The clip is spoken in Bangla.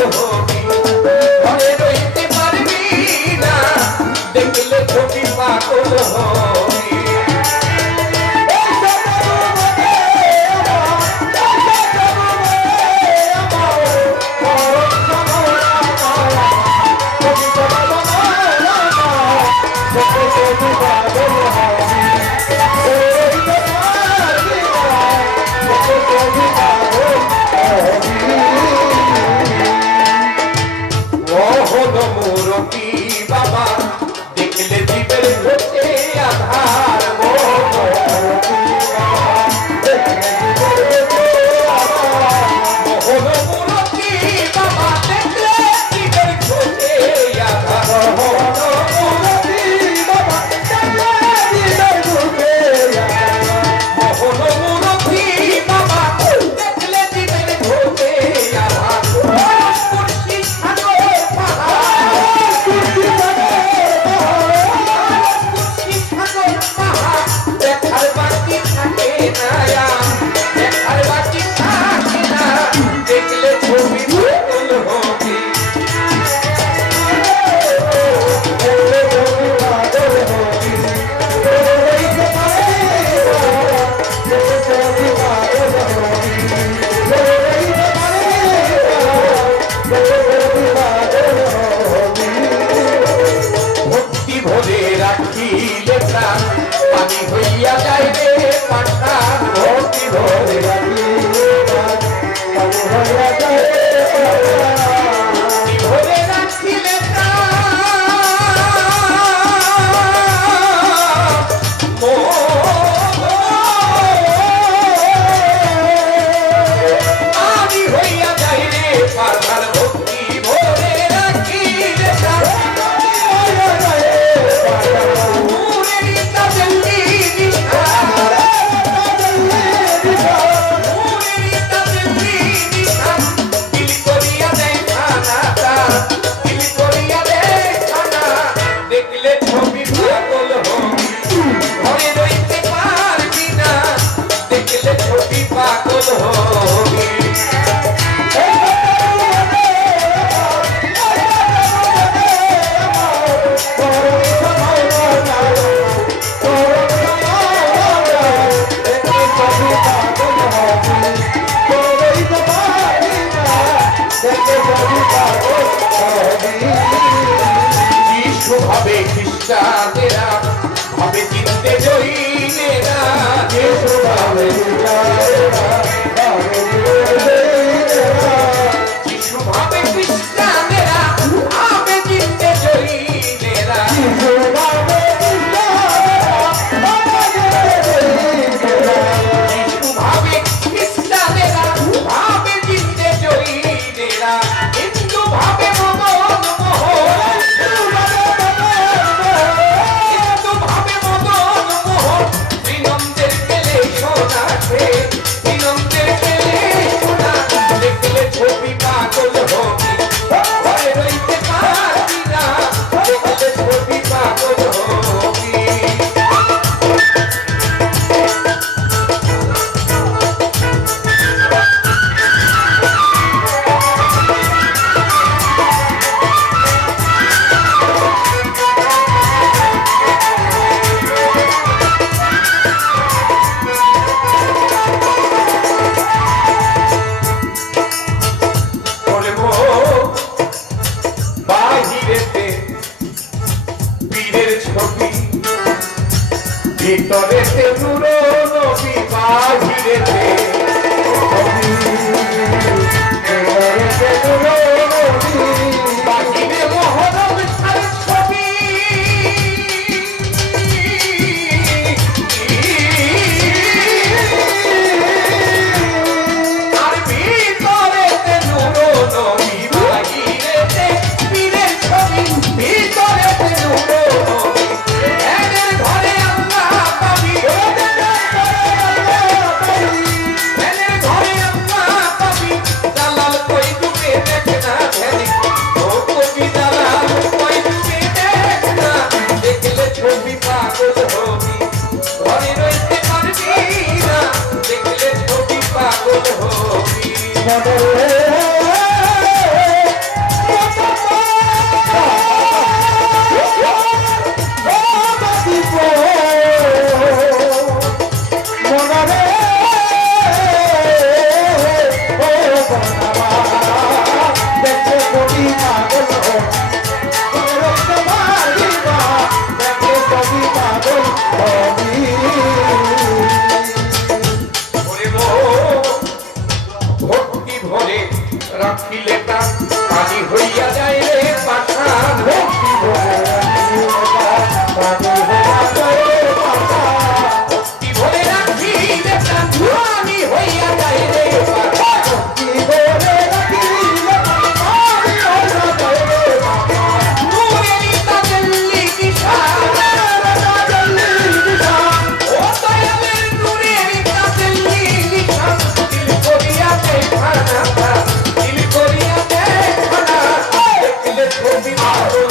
তো ভাবে খ্রিস্টানেরা ভাবে চিনতে জয়ীনেরা ভাবে ভিতরেতে পুরো নদী বাহিরেতে। Don't be every mile.